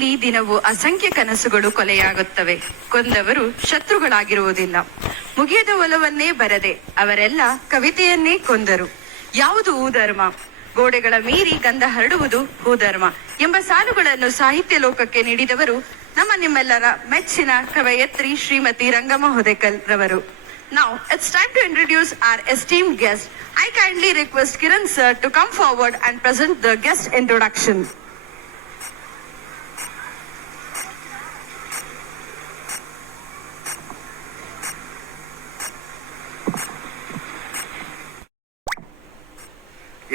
ಇಲ್ಲಿ ದಿನವೂ ಅಸಂಖ್ಯ ಕನಸುಗಳು ಕೊಲೆಯಾಗುತ್ತವೆ. ಕೊಂದವರು ಶತ್ರುಗಳಾಗಿರುವುದಿಲ್ಲ. ಮುಗಿಯದ ಒಲವನ್ನೇ ಬರದೆ ಅವರೆಲ್ಲ ಕವಿತೆಯನ್ನೇ ಕೊಂದರು. ಯಾವುದು ಹೂಧರ್ಮ? ಗೋಡೆಗಳ ಮೀರಿ ಗಂಧ ಹರಡುವುದು ಹೂಧರ್ಮ ಎಂಬ ಸಾಲುಗಳನ್ನು ಸಾಹಿತ್ಯ ಲೋಕಕ್ಕೆ ನೀಡಿದವರು ನಿಮ್ಮೆಲ್ಲರ ಮೆಚ್ಚಿನ ಕವಯತ್ರಿ ಶ್ರೀಮತಿ ರಂಗಮ್ಮ ಹೊದೇಕಲ್ ರವರು. Now it's time to introduce our esteemed guest. I kindly request Kiran sir to come forward and present the guest introduction.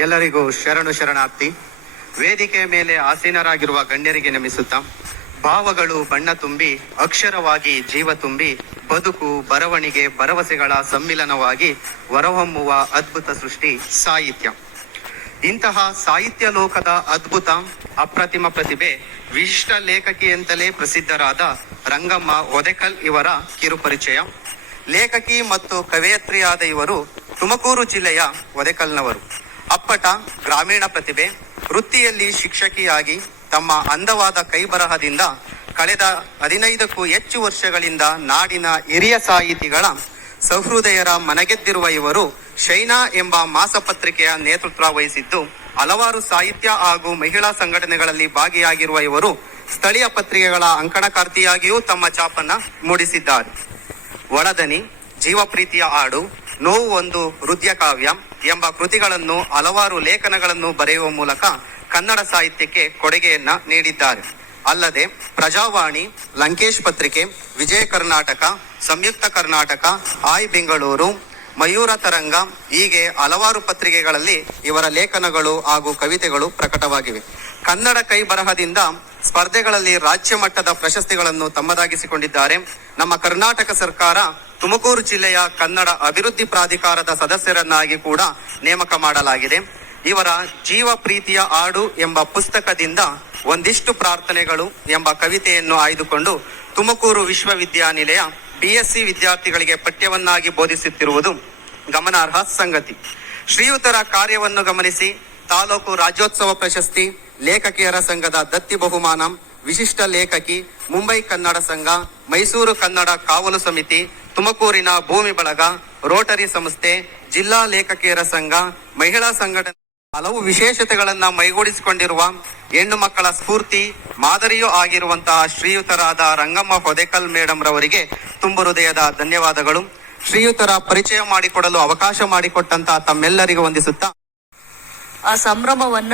ಎಲ್ಲರಿಗೂ ಶರಣಾರ್ಥಿ. ವೇದಿಕೆಯ ಮೇಲೆ ಆಸೀನರಾಗಿರುವ ಗಣ್ಯರಿಗೆ ನಮಿಸುತ್ತಾ, ಭಾವಗಳು ಬಣ್ಣ ತುಂಬಿ ಅಕ್ಷರವಾಗಿ ಜೀವ ತುಂಬಿ ಬದುಕು ಬರವಣಿಗೆ ಭರವಸೆಗಳ ಸಮ್ಮಿಲನವಾಗಿ ಹೊರಹೊಮ್ಮುವ ಅದ್ಭುತ ಸೃಷ್ಟಿ ಸಾಹಿತ್ಯ. ಇಂತಹ ಸಾಹಿತ್ಯ ಲೋಕದ ಅದ್ಭುತ ಅಪ್ರತಿಮ ಪ್ರತಿಭೆ ವಿಶಿಷ್ಟ ಲೇಖಕಿ ಅಂತಲೇ ಪ್ರಸಿದ್ಧರಾದ ರಂಗಮ್ಮ ಹೊದೇಕಲ್ ಇವರ ಕಿರುಪರಿಚಯ. ಲೇಖಕಿ ಮತ್ತು ಕವಯತ್ರಿಯಾದ ಇವರು ತುಮಕೂರು ಜಿಲ್ಲೆಯ ಹೊದೇಕಲ್ನವರು. ಅಪ್ಪಟ ಗ್ರಾಮೀಣ ಪ್ರತಿಭೆ. ವೃತ್ತಿಯಲ್ಲಿ ಶಿಕ್ಷಕಿಯಾಗಿ ತಮ್ಮ ಅಂದವಾದ ಕೈಬರಹದಿಂದ ಕಳೆದ 15ಕ್ಕೂ ಹೆಚ್ಚು ವರ್ಷಗಳಿಂದ ನಾಡಿನ ಹಿರಿಯ ಸಾಹಿತಿಗಳ ಸಹೃದಯರ ಮನಗೆದ್ದಿರುವ ಇವರು ಶೈನಾ ಎಂಬ ಮಾಸಪತ್ರಿಕೆಯ ನೇತೃತ್ವ ವಹಿಸಿದ್ದು ಹಲವಾರು ಸಾಹಿತ್ಯ ಹಾಗೂ ಮಹಿಳಾ ಸಂಘಟನೆಗಳಲ್ಲಿ ಭಾಗಿಯಾಗಿರುವ ಇವರು ಸ್ಥಳೀಯ ಪತ್ರಿಕೆಗಳ ಅಂಕಣಕಾರ್ತಿಯಾಗಿಯೂ ತಮ್ಮ ಛಾಪನ್ನ ಮೂಡಿಸಿದ್ದಾರೆ. ಒಳದನಿ, ಜೀವಪ್ರೀತಿಯ ಹಾಡು, ನೋವು ಒಂದು ಹೃದಯ ಕಾವ್ಯ ಎಂಬ ಕೃತಿಗಳನ್ನು ಹಲವಾರು ಲೇಖನಗಳನ್ನು ಬರೆಯುವ ಮೂಲಕ ಕನ್ನಡ ಸಾಹಿತ್ಯಕ್ಕೆ ಕೊಡುಗೆಯನ್ನ ನೀಡಿದ್ದಾರೆ. ಅಲ್ಲದೆ ಪ್ರಜಾವಾಣಿ, ಲಂಕೇಶ್ ಪತ್ರಿಕೆ, ವಿಜಯ ಕರ್ನಾಟಕ, ಸಂಯುಕ್ತ ಕರ್ನಾಟಕ, ಆಯ್ ಬೆಂಗಳೂರು, ಮಯೂರ ತರಂಗ ಹೀಗೆ ಹಲವಾರು ಪತ್ರಿಕೆಗಳಲ್ಲಿ ಇವರ ಲೇಖನಗಳು ಹಾಗೂ ಕವಿತೆಗಳು ಪ್ರಕಟವಾಗಿವೆ. ಕನ್ನಡ ಕೈ ಬರಹದಿಂದ ಸ್ಪರ್ಧೆಗಳಲ್ಲಿ ರಾಜ್ಯ ಮಟ್ಟದ ಪ್ರಶಸ್ತಿಗಳನ್ನು ತಮ್ಮದಾಗಿಸಿಕೊಂಡಿದ್ದಾರೆ. ನಮ್ಮ ಕರ್ನಾಟಕ ಸರ್ಕಾರ ತುಮಕೂರು ಜಿಲ್ಲೆಯ ಕನ್ನಡ ಅಭಿವೃದ್ಧಿ ಪ್ರಾಧಿಕಾರದ ಸದಸ್ಯರನ್ನಾಗಿ ಕೂಡ ನೇಮಕ ಮಾಡಲಾಗಿದೆ. ಇವರ ಜೀವ ಪ್ರೀತಿಯ ಹಾಡು ಎಂಬ ಪುಸ್ತಕದಿಂದ ಒಂದಿಷ್ಟು ಪ್ರಾರ್ಥನೆಗಳು ಎಂಬ ಕವಿತೆಯನ್ನು ಆಯ್ದುಕೊಂಡು ತುಮಕೂರು ವಿಶ್ವವಿದ್ಯಾನಿಲಯ BSc ವಿದ್ಯಾರ್ಥಿಗಳಿಗೆ ಪಠ್ಯವನ್ನಾಗಿ ಬೋಧಿಸುತ್ತಿರುವುದು ಗಮನಾರ್ಹ ಸಂಗತಿ. ಶ್ರೀಯುತರ ಕಾರ್ಯವನ್ನು ಗಮನಿಸಿ ತಾಲೂಕು ರಾಜ್ಯೋತ್ಸವ ಪ್ರಶಸ್ತಿ, ಲೇಖಕಿಯರ ಸಂಘದ ದತ್ತಿ ಬಹುಮಾನ, ವಿಶಿಷ್ಟ ಲೇಖಕಿ, ಮುಂಬೈ ಕನ್ನಡ ಸಂಘ, ಮೈಸೂರು ಕನ್ನಡ ಕಾವಲು ಸಮಿತಿ, ತುಮಕೂರಿನ ಭೂಮಿ ಬಳಗ, ರೋಟರಿ ಸಂಸ್ಥೆ, ಜಿಲ್ಲಾ ಲೇಖಕಿಯರ ಸಂಘ, ಮಹಿಳಾ ಸಂಘಟನೆ ಹಲವು ವಿಶೇಷತೆಗಳನ್ನ ಮೈಗೂಡಿಸಿಕೊಂಡಿರುವ ಹೆಣ್ಣು ಮಕ್ಕಳ ಸ್ಫೂರ್ತಿ ಮಾದರಿಯೂ ಆಗಿರುವಂತಹ ಶ್ರೀಯುತರಾದ ರಂಗಮ್ಮ ಹೊದೇಕಲ್ ಮೇಡಮ್ ರವರಿಗೆ ತುಂಬು ಹೃದಯದ ಧನ್ಯವಾದಗಳು. ಶ್ರೀಯುತರ ಪರಿಚಯ ಮಾಡಿಕೊಡಲು ಅವಕಾಶ ಮಾಡಿಕೊಟ್ಟಂತಹ ತಮ್ಮೆಲ್ಲರಿಗೂ ವಂದಿಸುತ್ತಾ, ಆ ಸಂಭ್ರಮವನ್ನ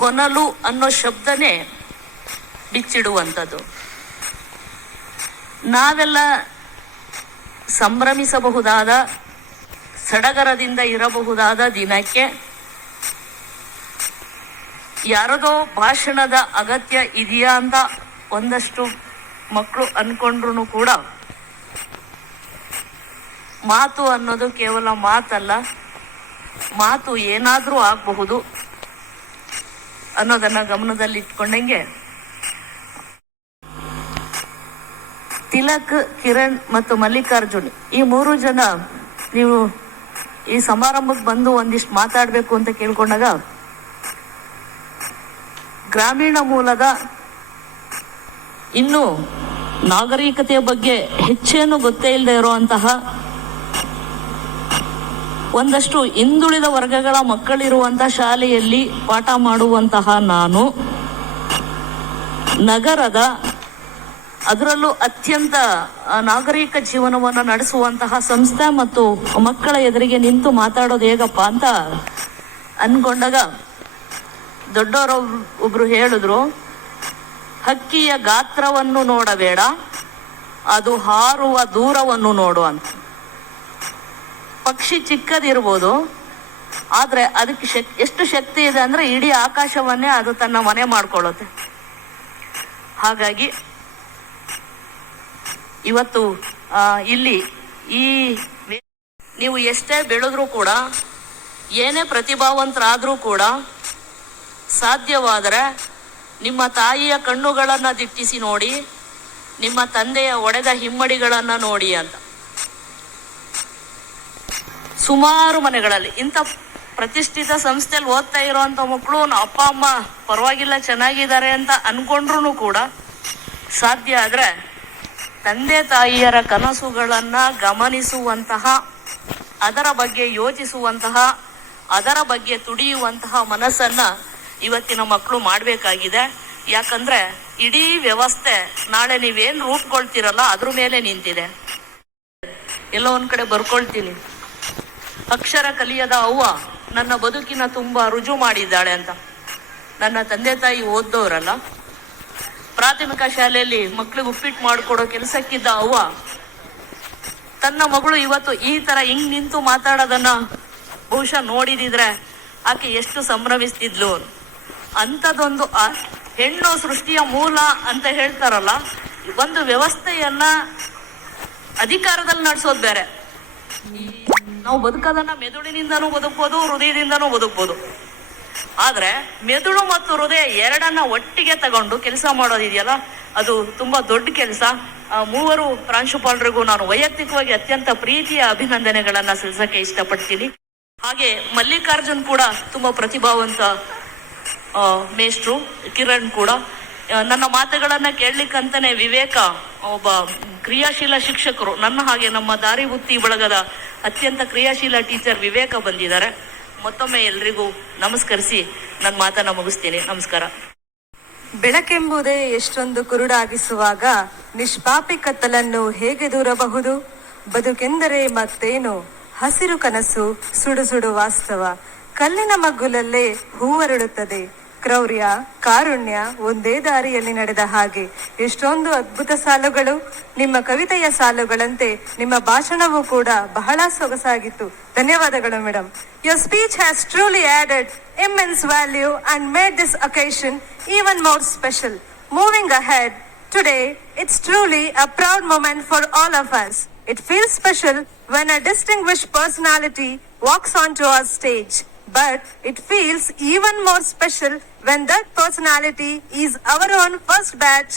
ಹೊನಲು ಅನ್ನೋ ಶಬ್ದನೇ ಬಿಚ್ಚಿಡುವಂಥದ್ದು. ನಾವೆಲ್ಲ ಸಂಭ್ರಮಿಸಬಹುದಾದ, ಸಡಗರದಿಂದ ಇರಬಹುದಾದ ದಿನಕ್ಕೆ ಯಾರದೋ ಭಾಷಣದ ಅಗತ್ಯ ಇದೆಯಾ ಅಂತ ಒಂದಷ್ಟು ಮಕ್ಕಳು ಅನ್ಕೊಂಡ್ರು ಕೂಡ ಮಾತು ಅನ್ನೋದು ಕೇವಲ ಮಾತಲ್ಲ, ಮಾತು ಏನಾದ್ರೂ ಆಗಬಹುದು ಅನ್ನೋದನ್ನ ಗಮನದಲ್ಲಿಟ್ಕೊಂಡಂಗೆ ತಿಲಕ್, ಕಿರಣ್ ಮತ್ತು ಮಲ್ಲಿಕಾರ್ಜುನ್ ಈ 3 ಜನ ನೀವು ಈ ಸಮಾರಂಭಕ್ಕೆ ಬಂದು ಒಂದಿಷ್ಟು ಮಾತಾಡಬೇಕು ಅಂತ ಕೇಳ್ಕೊಂಡಾಗ ಗ್ರಾಮೀಣ ಮೂಲದ ಇನ್ನು ನಾಗರಿಕತೆಯ ಬಗ್ಗೆ ಹೆಚ್ಚೇನು ಗೊತ್ತೇ ಇಲ್ಲದೆ ಇರುವಂತಹ ಒಂದಷ್ಟು ಹಿಂದುಳಿದ ವರ್ಗಗಳ ಮಕ್ಕಳಿರುವಂತಹ ಶಾಲೆಯಲ್ಲಿ ಪಾಠ ಮಾಡುವಂತಹ ನಾನು ನಗರದ, ಅದರಲ್ಲೂ ಅತ್ಯಂತ ನಾಗರಿಕ ಜೀವನವನ್ನು ನಡೆಸುವಂತಹ ಸಂಸ್ಥೆ ಮತ್ತು ಮಕ್ಕಳ ಎದುರಿಗೆ ನಿಂತು ಮಾತಾಡೋದು ಹೇಗಪ್ಪ ಅಂತ ಅನ್ಕೊಂಡಾಗ ದೊಡ್ಡವರೊಬ್ರು ಹೇಳಿದ್ರು, ಹಕ್ಕಿಯ ಗಾತ್ರವನ್ನು ನೋಡಬೇಡ, ಅದು ಹಾರುವ ದೂರವನ್ನು ನೋಡು ಅಂತ. ಪಕ್ಷಿ ಚಿಕ್ಕದಿರ್ಬೋದು, ಆದ್ರೆ ಅದಕ್ಕೆ ಎಷ್ಟು ಶಕ್ತಿ ಇದೆ ಅಂದ್ರೆ ಇಡೀ ಆಕಾಶವನ್ನೇ ಅದು ತನ್ನ ಮನೆ ಮಾಡ್ಕೊಳ್ಳುತ್ತೆ. ಹಾಗಾಗಿ ಇವತ್ತು ಇಲ್ಲಿ ನೀವು ಎಷ್ಟೇ ಬೆಳೆದ್ರೂ ಕೂಡ, ಏನೇ ಪ್ರತಿಭಾವಂತರಾದ್ರೂ ಕೂಡ ಸಾಧ್ಯವಾದರೆ ನಿಮ್ಮ ತಾಯಿಯ ಕಣ್ಣುಗಳನ್ನು ದಿಟ್ಟಿಸಿ ನೋಡಿ, ನಿಮ್ಮ ತಂದೆಯ ಒಡೆದ ಹಿಮ್ಮಡಿಗಳನ್ನು ನೋಡಿ ಅಂತ. ಸುಮಾರು ಮನೆಗಳಲ್ಲಿ ಇಂಥ ಪ್ರತಿಷ್ಠಿತ ಸಂಸ್ಥೆಯಲ್ಲಿ ಓದ್ತಾ ಇರೋಂಥ ಮಕ್ಕಳು ಅಪ್ಪ ಅಮ್ಮ ಪರವಾಗಿಲ್ಲ ಚೆನ್ನಾಗಿದ್ದಾರೆ ಅಂತ ಅನ್ಕೊಂಡ್ರು ಕೂಡ ಸಾಧ್ಯ ಆದ್ರೆ ತಂದೆ ತಾಯಿಯರ ಕನಸುಗಳನ್ನ ಗಮನಿಸುವಂತಹ, ಅದರ ಬಗ್ಗೆ ಯೋಚಿಸುವಂತಹ, ಅದರ ಬಗ್ಗೆ ತುಡಿಯುವಂತಹ ಮನಸ್ಸನ್ನ ಇವತ್ತಿನ ಮಕ್ಕಳು ಮಾಡಬೇಕಾಗಿದೆ. ಯಾಕಂದ್ರೆ ಇಡೀ ವ್ಯವಸ್ಥೆ ನಾಳೆ ನೀವೇನ್ ರೂಪ್ಕೊಳ್ತೀರಲ್ಲ ಅದ್ರ ಮೇಲೆ ನಿಂತಿದೆ. ಎಲ್ಲೋ ಒಂದ್ ಕಡೆ ಬರ್ಕೊಳ್ತೀನಿ, ಅಕ್ಷರ ಕಲಿಯದ ಅವ್ವ ನನ್ನ ಬದುಕಿನ ತುಂಬಾ ರುಜು ಮಾಡಿದ್ದಾಳೆ ಅಂತ. ನನ್ನ ತಂದೆ ತಾಯಿ ಓದ್ದವರಲ್ಲ, ಪ್ರಾಥಮಿಕ ಶಾಲೆಯಲ್ಲಿ ಮಕ್ಳಿಗೆ ಉಪ್ಪಿಟ್ಟು ಮಾಡಿಕೊಡೋ ಕೆಲಸಕ್ಕಿದ್ದ ಅವ್ವ ತನ್ನ ಮಗಳು ಇವತ್ತು ಈ ತರ ಹಿಂಗ್ ನಿಂತು ಮಾತಾಡೋದನ್ನ ಬಹುಶಃ ನೋಡಿದಿದ್ರೆ ಆಕೆ ಎಷ್ಟು ಸಂಭ್ರಮಿಸ್ತಿದ್ಲು. ಅಂಥದ್ದೊಂದು ಹೆಣ್ಣು ಸೃಷ್ಟಿಯ ಮೂಲ ಅಂತ ಹೇಳ್ತಾರಲ್ಲ, ಒಂದು ವ್ಯವಸ್ಥೆಯನ್ನ ಅಧಿಕಾರದಲ್ಲಿ ನಡೆಸೋದು ಬೇರೆ. ನಾವು ಬದುಕೋದನ್ನ ಮೆದುಳಿನಿಂದನೂ ಬದುಕ್ಬೋದು, ಹೃದಯದಿಂದನೂ ಬದುಕ್ಬೋದು. ಆದ್ರೆ ಮೆದುಳು ಮತ್ತು ಹೃದಯ ಎರಡನ್ನ ಒಟ್ಟಿಗೆ ತಗೊಂಡು ಕೆಲಸ ಮಾಡೋದಿದೆಯಲ್ಲ, ಅದು ತುಂಬಾ ದೊಡ್ಡ ಕೆಲಸ. ಮೂವರು ಪ್ರಾಂಶುಪಾಲರಿಗೂ ನಾನು ವೈಯಕ್ತಿಕವಾಗಿ ಅತ್ಯಂತ ಪ್ರೀತಿಯ ಅಭಿನಂದನೆಗಳನ್ನ ಸಲ್ಲಿಸಕ್ಕೆ ಇಷ್ಟಪಡ್ತೀನಿ. ಹಾಗೆ ಮಲ್ಲಿಕಾರ್ಜುನ್ ಕೂಡ ತುಂಬಾ ಪ್ರತಿಭಾವಂತ ಮೇಷ್ಟ್ರು, ಕಿರಣ್ ಕೂಡ. ನನ್ನ ಮಾತುಗಳನ್ನ ಕೇಳಲಿಕ್ಕಂತಾನೆ ವಿವೇಕ, ಒಬ್ಬ ಕ್ರಿಯಾಶೀಲ ಶಿಕ್ಷಕರು, ನನ್ನ ಹಾಗೆ ನಮ್ಮ ದಾರಿ ಬುತ್ತಿ ಬಳಗದ ಅತ್ಯಂತ ಕ್ರಿಯಾಶೀಲ ಟೀಚರ್ ವಿವೇಕ ಬಂದಿದ್ದಾರೆ. ಮತ್ತೊಮ್ಮೆ ಎಲ್ರಿಗೂ ನಮಸ್ಕರಿಸಿ ನನ್ನ ಮಾತನ್ನ ಮುಗಿಸ್ತೀನಿ. ನಮಸ್ಕಾರ. ಬೆಳಕೆಂಬುದೇ ಎಷ್ಟೊಂದು ಕುರುಡಾಗಿಸುವಾಗ ನಿಷ್ಪಾಪಿ ಕತ್ತಲನ್ನು ಹೇಗೆ ದೂರಬಹುದು? ಬದುಕೆಂದರೆ ಮತ್ತೇನು? ಹಸಿರು ಕನಸು, ಸುಡು ಸುಡು ವಾಸ್ತವ. ಕಲ್ಲಿನ ಮಗ್ಗುಲಲ್ಲೇ ಹೂವರಳುತ್ತದೆ. ಕ್ರೌರ್ಯ, ಕಾರುಣ್ಯ ಒಂದೇ ದಾರಿಯಲ್ಲಿ ನಡೆದ ಹಾಗೆ. ಎಷ್ಟೊಂದು ಅದ್ಭುತ ಸಾಲುಗಳು. ನಿಮ್ಮ ಕವಿತೆಯ ಸಾಲುಗಳಂತೆ ನಿಮ್ಮ ಭಾಷಣವೂ ಕೂಡ ಬಹಳ ಸೊಗಸಾಗಿತ್ತು. ಧನ್ಯವಾದಗಳು madam. Your speech has truly added immense value and made this occasion even more special. Moving ahead, today it's truly a proud moment for all of us. It feels special when a distinguished personality walks onto our stage. But it feels even more special when that personality is our own first batch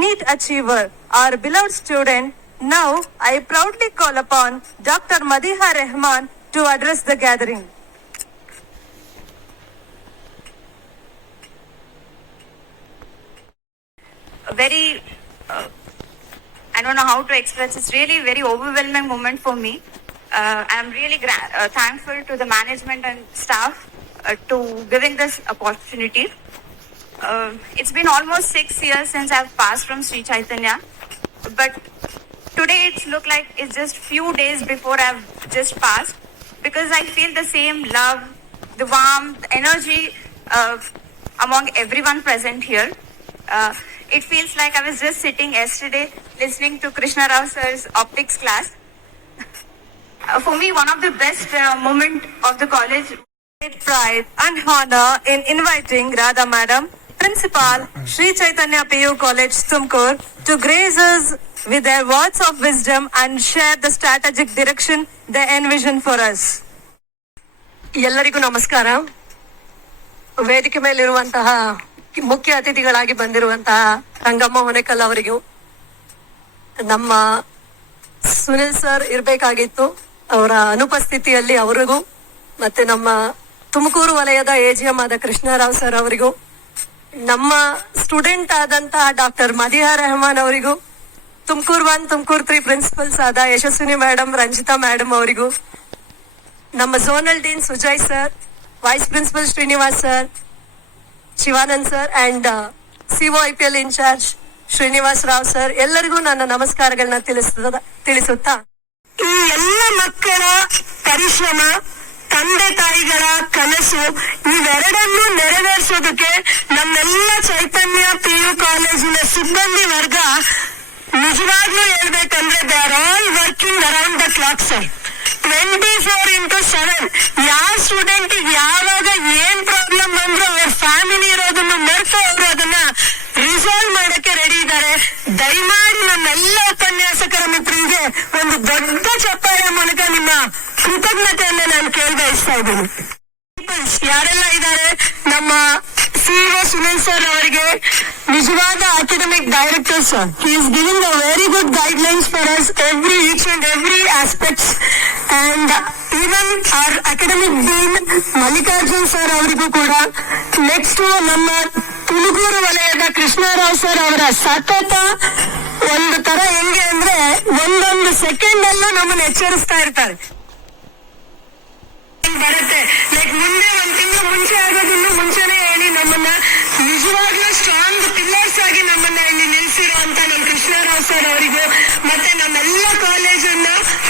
NEET achiever, our beloved student. Now, I proudly call upon Dr. Madiha Rahman to address the gathering. Very, I don't know how to express. It's really a very overwhelming moment for me. I'm really thankful to the management and staff to giving this opportunity. It's been almost 6 years since I've passed from Sri Chaitanya, but today it's looked like it's just few days before I've just passed, because I feel the same love, the warmth, energy among everyone present here. It feels like I was just sitting yesterday listening to Krishna Rao sir's optics class. For me, one of the best moment of the college. Great pride and honor in inviting Radha Madam, Principal, Sri Chaitanya PU College, Tumkur, to grace us with their words of wisdom and share the strategic direction they envision for us. ಎಲ್ಲರಿಗೂ ನಮಸ್ಕಾರ. ವೇದಿಕೆ ಮೇಲಿರುವಂತಹ ಮುಖ್ಯ ಅತಿಥಿಗಳಾಗಿ ಬಂದಿರುವಂತಹ ರಂಗಮ್ಮ ಹೊನೆಕಲ್ ಅವರಿಗೂ, ನಮ್ಮ Sunil sir ಇರಬೇಕಾಗಿತ್ತು, ಅವರ ಅನುಪಸ್ಥಿತಿಯಲ್ಲಿ ಅವರಿಗೂ, ಮತ್ತೆ ನಮ್ಮ ತುಮಕೂರು ವಲಯದ ಎಜಿಎಂ ಆದ ಕೃಷ್ಣರಾವ್ ಸರ್ ಅವರಿಗೂ, ನಮ್ಮ ಸ್ಟೂಡೆಂಟ್ ಆದಂತಹ ಡಾಕ್ಟರ್ ಮದಿಹಾ ರೆಹಮಾನ್ ಅವರಿಗೂ, ತುಮಕೂರು 1 ತುಮಕೂರು 3 ಪ್ರಿನ್ಸಿಪಲ್ಸ್ ಆದ ಯಶಸ್ವಿನಿ ಮೇಡಮ್, ರಂಜಿತಾ ಮೇಡಮ್ ಅವರಿಗೂ, ನಮ್ಮ zonal dean Sujay sir, vice principal Srinivas sir, Shivanand sir and COIPL in-charge Srinivas Rao sir, ಎಲ್ಲರಿಗೂ ನನ್ನ ನಮಸ್ಕಾರಗಳನ್ನ ತಿಳಿಸುತ್ತಾ, ಈ ಎಲ್ಲ ಮಕ್ಕಳ ಪರಿಶ್ರಮ, ತಂದೆ ತಾಯಿಗಳ ಕನಸು, ಇವೆರಡನ್ನು ನೆರವೇರಿಸೋದಕ್ಕೆ ನಮ್ಮೆಲ್ಲ ಚೈತನ್ಯ PU ಕಾಲೇಜಿನ ಸಿಬ್ಬಂದಿ ವರ್ಗ ನಿಜವಾಗ್ಲೂ ಹೇಳ್ಬೇಕಂದ್ರೆ they are all working around the clock sir. 24/7 ಯಾವ ಸ್ಟೂಡೆಂಟ್ ಯಾವಾಗ ಏನ್ ಪ್ರಾಬ್ಲಮ್ ಬಂದ್ರು ಅವ್ರ ಫ್ಯಾಮಿಲಿ ಇರೋದನ್ನ ಮರೆತು ಅವರು ಅದನ್ನ ರಿಸಾಲ್ವ್ ಮಾಡಕ್ಕೆ ರೆಡಿ ಇದ್ದಾರೆ. ದಯಮಾಡಿ ನನ್ನೆಲ್ಲ ಉಪನ್ಯಾಸಕರ ಮಿತ್ರರಿಗೆ ಒಂದು ದೊಡ್ಡ ಚಪ್ಪಾಳೆ ಮೂಲಕ ನಿಮ್ಮ ಕೃತಜ್ಞತೆಯನ್ನ ನಾನು ಕೇಳ್ಬಯಸ್ತಾ ಇದ್ದೀನಿ. ಯಾರೆಲ್ಲ ಇದ್ದಾರೆ, ನಮ್ಮ CEO ಸುನಿಲ್ ಸರ್ ಅವರಿಗೆ ನಿಜವಾದ academic director sir, he is giving a very good guidelines for us each and every aspects, and even our academic dean Mallikarjun sir ಅವರಿಗೂ ಕೂಡ, ನೆಕ್ಸ್ಟ್ ನಮ್ಮ ತುಮಕೂರು ವಲಯದ ಕೃಷ್ಣರಾವ್ ಸರ್ ಅವರ ಸತತ ಒಂದು ತರ ಹೆಂಗೆ ಅಂದ್ರೆ ಒಂದೊಂದು ಸೆಕೆಂಡ್ ಅಲ್ಲೂ ನಮ್ಮನ್ನು ಎಚ್ಚರಿಸ್ತಾ ಇರ್ತಾರೆ. ಬರುತ್ತೆ ಲೈಕ್ ಮುಂದೆ ಒಂದ್ ತಿಂಗಳು ಮುಂಚೆ ಆಗೋದಿನ್ನು ಮುಂಚೆನೆ ಹೇಳಿ ನಮ್ಮನ್ನ ನಿಜವಾಗ್ಲೂ ಸ್ಟ್ರಾಂಗ್ ಪಿಲ್ಲರ್ಸ್ ಆಗಿ ನಮ್ಮನ್ನ ಇಲ್ಲಿ ನಿಲ್ಸಿರೋ ಅಂತ ನಮ್ಮ ಕೃಷ್ಣರಾವ್ ಸರ್ ಅವರಿಗೂ ಮತ್ತೆ ನಮ್ಮೆಲ್ಲ ಕಾಲೇಜನ್ನ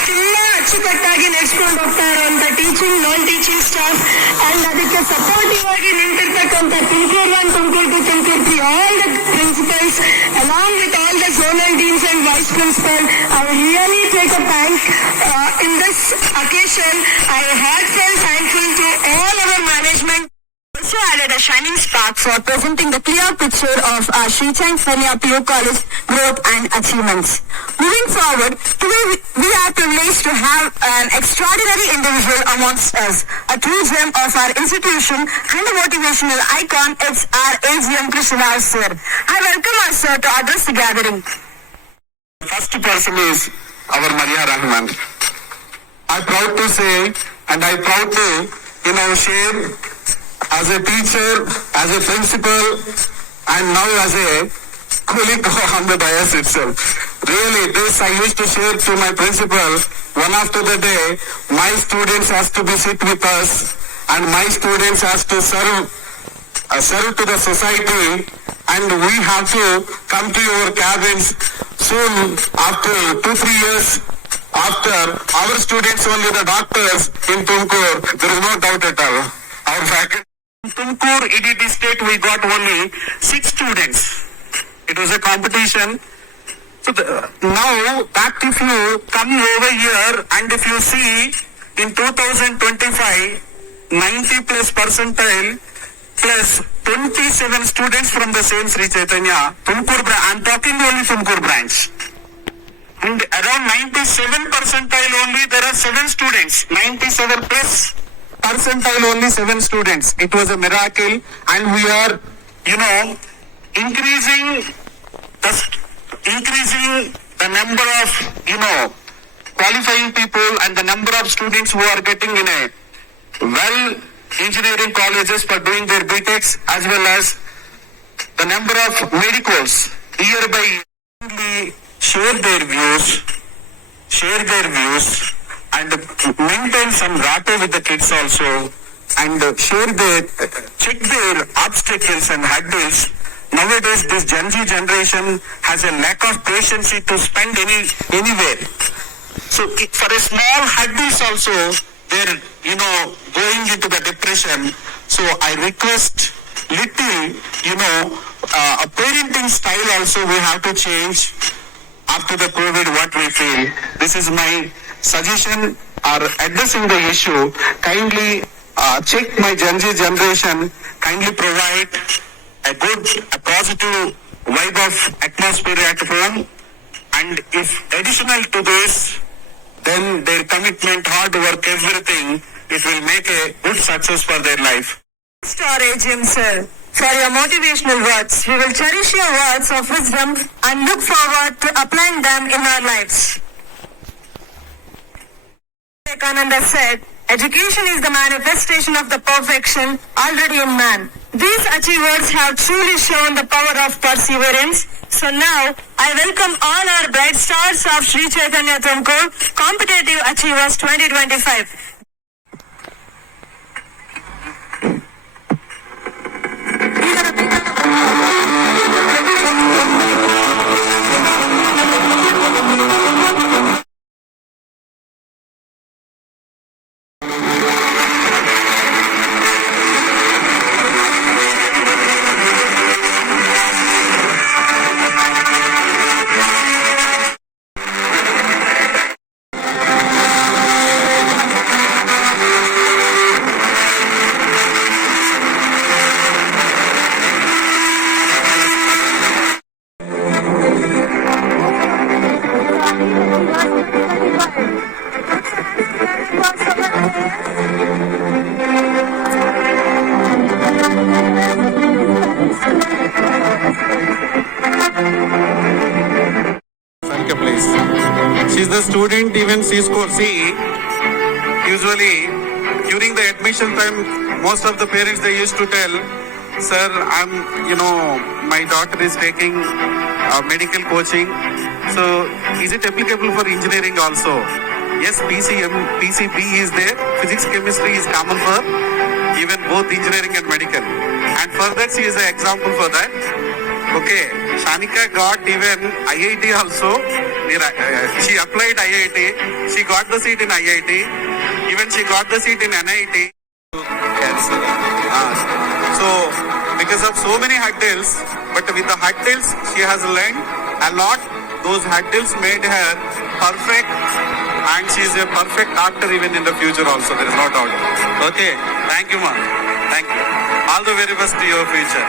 ತುಂಬಾ ಅಚ್ಚುಕಟ್ಟಾಗಿ ನಡೆಸ್ಕೊಂಡು ಹೋಗ್ತಾ ಇರುವಂತ teaching non teaching staff and ಅದಕ್ಕೆ ಸಪೋರ್ಟಿವ್ ಆಗಿ ನಿಂತಿರ್ತಕ್ಕಂಥ Tumakuru 1, Tumakuru 2, Tumakuru 3 all the principals along with all the zonal deans and vice principal. I really take a thank in this occasion. I heartfelt thankful to all our management. Also added a shining spark for presenting the clear picture of our Sri Chaitanya PU College growth and achievements. Moving forward, today we are privileged to have an extraordinary individual amongst us, a true gem of our institution and a motivational icon. It's our AGM Krishnarao sir. I welcome our sir to address the gathering. First person is our Maria Rahman. I'm proud to say, and I'm proud to, share as a teacher, as a principal, and now as a colleague on the dais itself. Really, this I used to share to my principal. One after the day, my students has to be sit with us, and my students has to serve to the society, and we have to come to your cabins soon. After 2-3 years after, our students only the doctors in Tumkur. There is no doubt at all. Our faculty in Tumkur EDT state, we got only 6 students. It was a competition. So now back, if you come over here and if you see in 2025 90 plus percentile plus 27 students from the same Sri Chaitanya Tumkur branch. I'm talking only Tumkur branch. And around 97 percentile only there are 7 students. 97 plus percentile only 7 students. It was a miracle, and we are, increasing the number of, qualifying people and the number of students who are getting in a engineering colleges for doing their BTechs, as well as the number of medicals hereby share their views and maintain some rapport with the kids also, and check their obstacles and hurdles. Nowadays, this Gen Z generation has a lack of patience to spend anywhere. So for a small hurdles also, they're, going into the depression. So I request little, a parenting style also we have to change after the COVID, what we feel. This is my suggestion or addressing the issue. Kindly check my Gen Z generation, kindly provide a positive vibe of atmosphere at home, and if additional to this, then their commitment, hard work, everything, it will make a good success for their life. Star AGM sir, for your motivational words. We will cherish your words of wisdom and look forward to applying them in our lives. Vivekananda said, education is the manifestation of the perfection already in man. These achievers have truly shown the power of perseverance. So now, I welcome all our bright stars of Sri Chaitanya Tumkur Competitive Achievers 2025. Please. She's the student, even she score. See, usually during the admission time, most of the parents they used to tell, "Sir, my daughter is taking medical coaching. So is it applicable for engineering also?" Yes, PCB is there. Physics, chemistry is common for even both engineering and medical. And for that, she is an example for that. Okay, Shanika got even IIT also. She applied IIT. She got the seat in IIT. Even she got the seat in NIT. Yes. So because of so many hurdles, but with the hurdles, she has learned a lot. Those hurdles made her perfect, and she is a perfect doctor even in the future also. There is no doubt. Okay, thank you, ma'am. Thank you. All the very best to your future.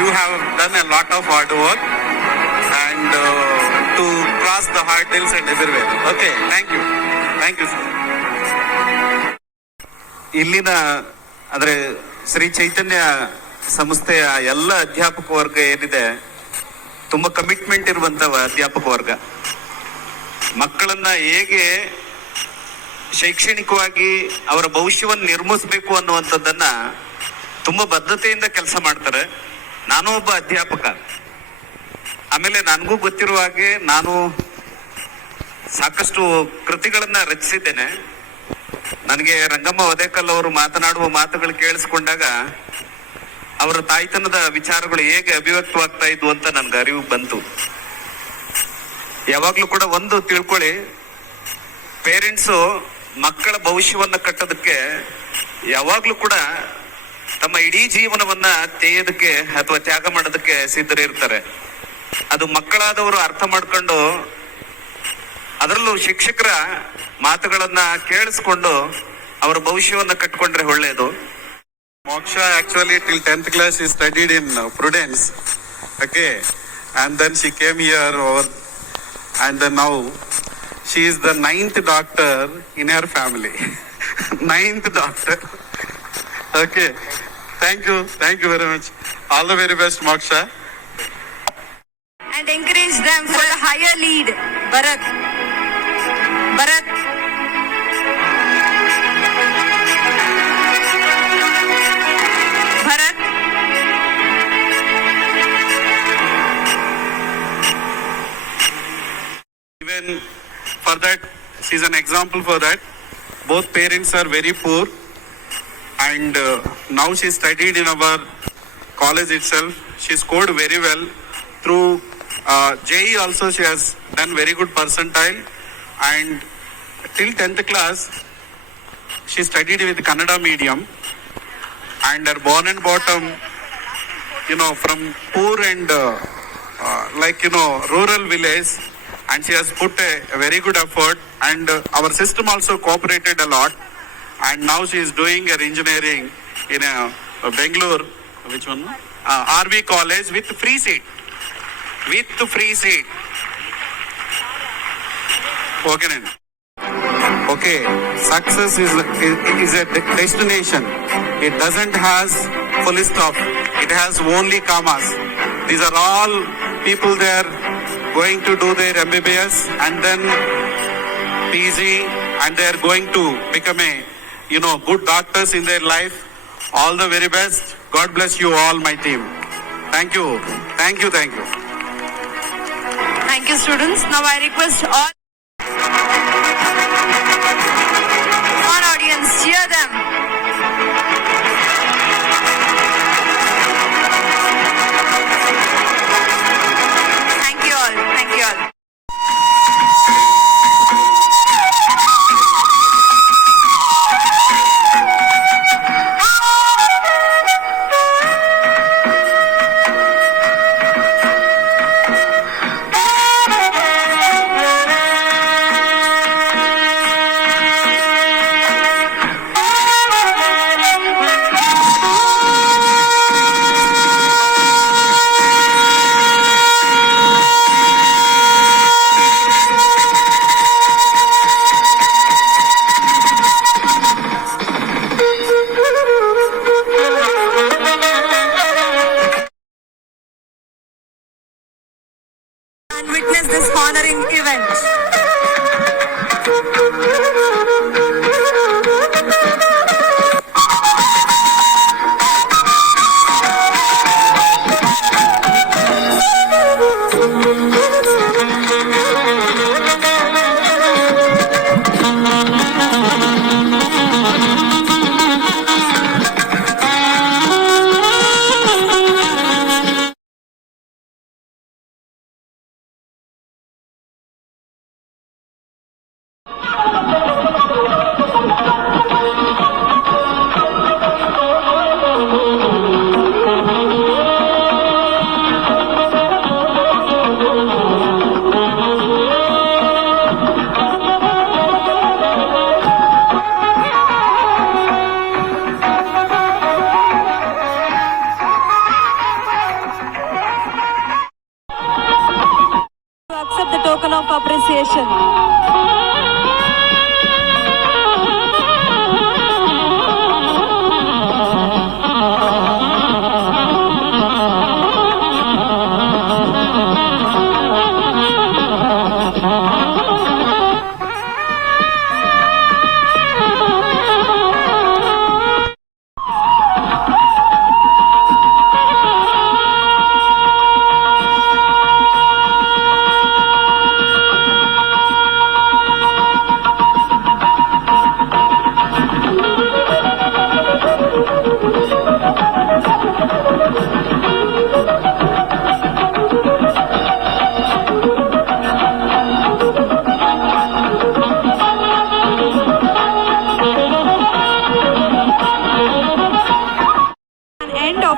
You have done a lot of hard work and to cross the hurdles and everywhere. Okay, thank you. Thank you, sir. ಇಲ್ಲಿನ ಅಂದ್ರೆ ಶ್ರೀ ಚೈತನ್ಯ ಸಂಸ್ಥೆಯ ಎಲ್ಲ ಅಧ್ಯಾಪಕ ವರ್ಗ ಏನಿದೆ, ತುಂಬಾ commitment ಇರುವಂತ ಅಧ್ಯಾಪಕ ವರ್ಗ. ಮಕ್ಕಳನ್ನ ಹೇಗೆ ಶೈಕ್ಷಣಿಕವಾಗಿ ಅವರ ಭವಿಷ್ಯವನ್ನು ನಿರ್ಮಿಸಬೇಕು ಅನ್ನುವಂಥದ್ದನ್ನ ತುಂಬಾ ಬದ್ಧತೆಯಿಂದ ಕೆಲಸ ಮಾಡ್ತಾರೆ. ನಾನು ಒಬ್ಬ ಅಧ್ಯಾಪಕ. ಆಮೇಲೆ ನನಗೂ ಗೊತ್ತಿರುವ ಹಾಗೆ ನಾನು ಸಾಕಷ್ಟು ಕೃತಿಗಳನ್ನ ರಚಿಸಿದ್ದೇನೆ. ನನಗೆ ರಂಗಮ್ಮ ಒದೇಕಲ್ ಅವರು ಮಾತನಾಡುವ ಮಾತುಗಳು ಕೇಳಿಸ್ಕೊಂಡಾಗ ಅವರ ತಾಯ್ತನದ ವಿಚಾರಗಳು ಹೇಗೆ ಅಭಿವ್ಯಕ್ತವಾಗ್ತಾ ಇದ್ವು ಅಂತ ನನ್ಗೆ ಅರಿವು ಬಂತು. ಯಾವಾಗ್ಲೂ ಕೂಡ ಒಂದು ತಿಳ್ಕೊಳ್ಳಿ, ಪೇರೆಂಟ್ಸು ಮಕ್ಕಳ ಭವಿಷ್ಯವನ್ನ ಕಟ್ಟೋದಕ್ಕೆ ಯಾವಾಗ್ಲೂ ಕೂಡ ತಮ್ಮ ಇಡೀ ಜೀವನವನ್ನ ತೆಗೆಯೋದಕ್ಕೆ ಅಥವಾ ತ್ಯಾಗ ಮಾಡೋದಕ್ಕೆ ಸಿದ್ಧರಿರ್ತಾರೆ. ಅದು ಮಕ್ಕಳಾದವರು ಅರ್ಥ ಮಾಡ್ಕೊಂಡು, ಅದರಲ್ಲೂ ಶಿಕ್ಷಕರ ಮಾತುಗಳನ್ನ ಕೇಳಿಸ್ಕೊಂಡು ಅವರ ಭವಿಷ್ಯವನ್ನ ಕಟ್ಕೊಂಡ್ರೆ ಒಳ್ಳೆಯದು. Moksha actually till 10th class she studied in Prudence. Okay, and then she came here and then now she is the 9th doctor in her family. 9th doctor. Okay, thank you very much. All the very best, Moksha. And encourage them for the higher lead. Bharat. Bharat. Bharat. Even for that, she is an example for that. Both parents are very poor, and now she studied in our college itself. She scored very well. Through JEE also she has done very good percentile, and till 10th class she studied with Kannada medium, and her born and bottom, from poor and rural village, and she has put a very good effort, and our system also cooperated a lot, and now she is doing her engineering in Bangalore, which one? RV college with free seat. Okay, then. Okay, success is a destination. It doesn't has full stop. It has only commas. These are all people there going to do their MBBS and then PG, and they are going to become a good doctors in their life. All the very best. God bless you all, my team. Thank you. Thank you. Thank you, students. Now I request all audience, cheer them. Thank you all. Thank you all.